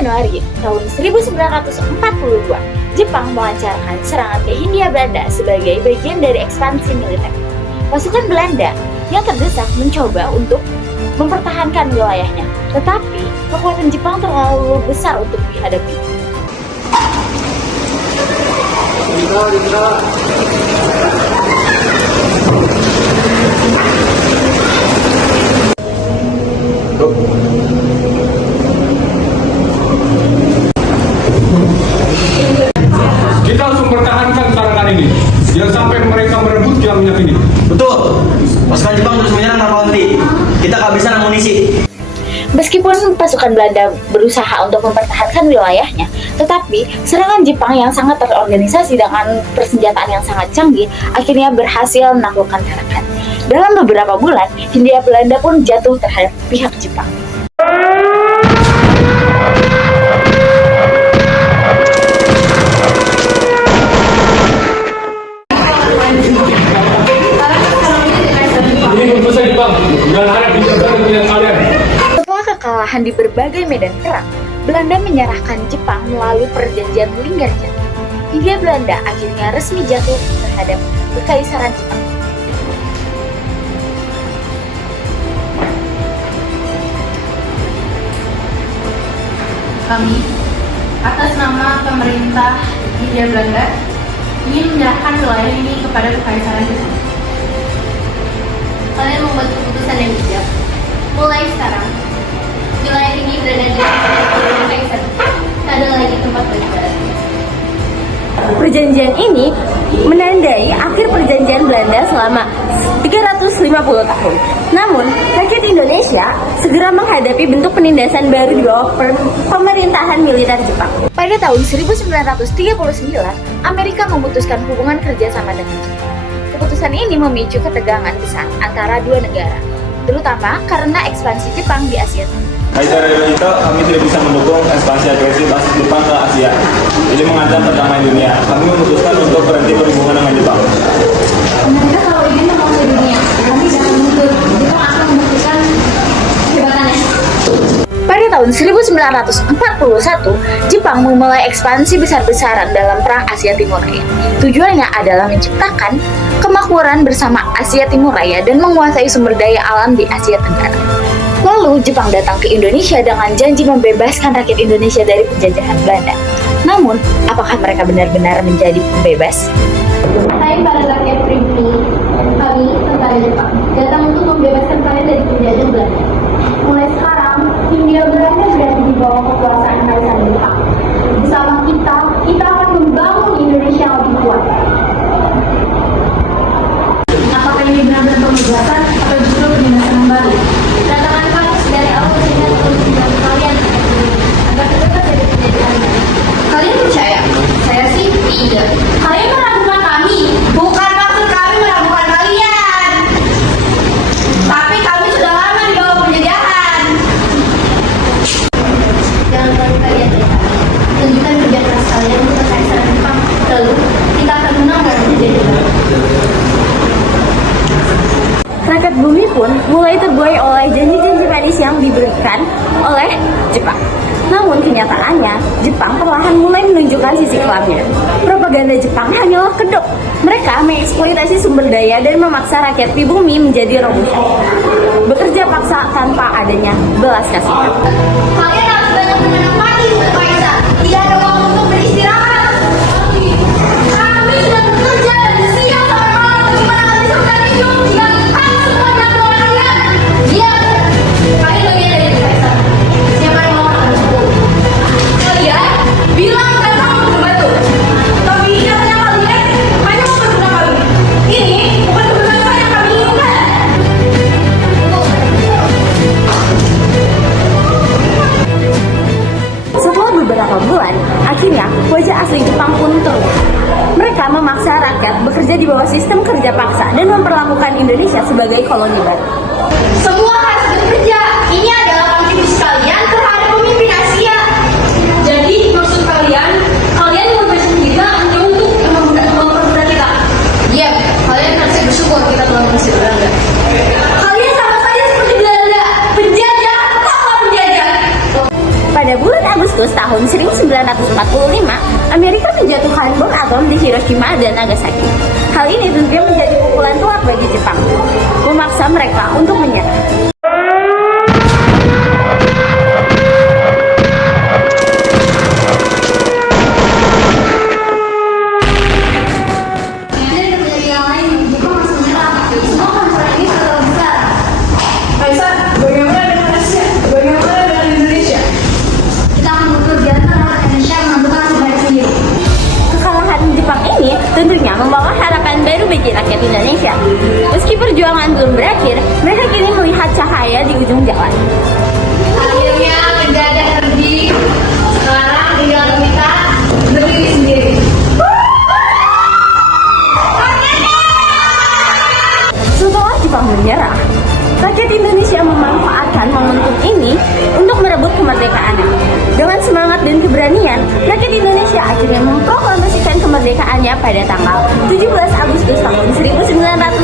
Januari tahun 1942, Jepang melancarkan serangan ke Hindia Belanda sebagai bagian dari ekspansi militer. Pasukan Belanda yang terdesak mencoba untuk mempertahankan wilayahnya, tetapi kekuatan Jepang terlalu besar untuk dihadapi. Kita harus mempertahankan serangan ini. Jangan sampai mereka merebut kilang minyak ini. Betul. Pasukan Jepang terus menyerang tanpa henti. Kita kehabisan amunisi. Meskipun pasukan Belanda berusaha untuk mempertahankan wilayahnya, tetapi serangan Jepang yang sangat terorganisasi dengan persenjataan yang sangat canggih akhirnya berhasil menaklukkan Tarakan. Dalam beberapa bulan, Hindia Belanda pun jatuh terhadap pihak Jepang. Ini keputusan Jepang. Jangan harap dijaga dengan kalian. Setelah kekalahan di berbagai medan perang, Belanda menyerahkan Jepang melalui perjanjian Linggarjati. Hindia Belanda akhirnya resmi jatuh terhadap kekaisaran Jepang. Kami, atas nama pemerintah Hindia Belanda, ingin menyerahkan wilayah ini kepada kekaisaran Jepang. Kalian membuat keputusan yang bijak. Mulai sekarang, wilayah ini berada di bawah kekaisaran. Tak ada lagi tempat bagi barat. Perjanjian ini menandai akhir perjanjian Belanda selama 350 tahun. Namun, rakyat Indonesia segera menghadapi bentuk penindasan baru di bawah pemerintahan militer Jepang. Pada tahun 1939, Amerika memutuskan hubungan kerjasama dengan Jepang. Keputusan ini memicu ketegangan besar antara dua negara, terutama karena ekspansi Jepang di Asia Tenggara. Kaisar Hirohito, kami tidak bisa mendukung ekspansi agresif Jepang ke Asia. Ini mengancam perdamaian dunia. Kami memutuskan untuk berhenti berhubungan dengan Jepang. Mereka kalau ingin menguasai dunia, kami jangan mundur. Jepang akan membuktikan kehebatannya. Pada tahun 1941, Jepang memulai ekspansi besar-besaran dalam Perang Asia Timur Raya. Tujuannya adalah menciptakan kemakmuran bersama Asia Timur Raya dan menguasai sumber daya alam di Asia Tenggara. Lalu Jepang datang ke Indonesia dengan janji membebaskan rakyat Indonesia dari penjajahan Belanda. Namun, apakah mereka benar-benar menjadi pembebas? Hai para rakyat pribumi, kami, tentara Jepang, datang untuk membebaskan kalian dari penjajah Belanda. Mulai sekarang, Hindia Belanda berada di bawah kekuasaan Kaisaran Jepang. Bersama kita akan membangun Indonesia yang lebih kuat. Apakah ini benar-benar pembebasan atau justru penindasan yang baru? Tantangan kami dari awal terlihat untuk membantu kalian agar tetap jadi penjajahan. Kalian percaya? Saya sih tidak. Kalian meragukan kami, bukan maksud kami meragukan kalian. Tapi kami sudah lama di bawah penjajahan. Jangan lalu kalian datang. Tunjukkan kerja keras kalian untuk kekaisaran Jepang. Lalu kita akan menang dalam penjajahan. Rakyat bumi pun mulai terbuai oleh janji-janji manis yang diberikan oleh Jepang. Namun kenyataannya, Jepang perlahan mulai menunjukkan sisi kelamnya. Propaganda Jepang hanyalah kedok. Mereka mengeksploitasi sumber daya dan memaksa rakyat pribumi menjadi robohnya. Bekerja paksa tanpa adanya belas kasihan. Kalian harus banyak menanam padi untuk Kaisar. Tidak ada waktu untuk beristirahat. Kami sudah bekerja dan siang sampai malam. Bagaimana kami bisa bertahan hidup jika kami semua jatuh kalian? Diam. Kalian bagian dari Kaisar. Siapa yang mau akan sembuh? Kalian bilang mereka mau membantu. Tapi nyatanya kalian hanya mau berguna kami. Ini bukan kebebasan yang kami inginkan. Setelah beberapa bulan, akhirnya wajah asli Jepang pun terlihat. Mereka memaksa rakyat bekerja di bawah sistem kerja paksa dan memperlakukan Indonesia sebagai koloni baru. Semua harus bekerja. Ini adalah kontribusi kalian terhadap pemimpin Asia. Jadi maksud kalian membebaskan kita hanya untuk memperbudak kita. Diam. Kalian harus bersyukur kita telah mengusir Belanda. Kalian sama saja seperti Belanda, penjajah, tanpa penjajah. Pada bulan Agustus tahun 1945, Amerika menjatuhkan bom atom di Hiroshima dan Nagasaki. Hal ini tentunya menjadi pukulan telak bagi Jepang, memaksa mereka untuk menyerah. Kekalahan Jepang ini tentunya membawa harapan baru bagi rakyat Indonesia. Meski perjuangan belum berakhir, mereka kini melihat cahaya di ujung jalan. Akhirnya penjajah pergi. Sekarang tinggal kita berdiri sendiri. Setelah Jepang menyerah, rakyat Indonesia memanfaatkan momentum ini untuk merebut kemerdekaannya. Dengan semangat dan keberanian, rakyat Indonesia akhirnya memproklamasikan kemerdekaannya pada tanggal 17 Agustus tahun 1945.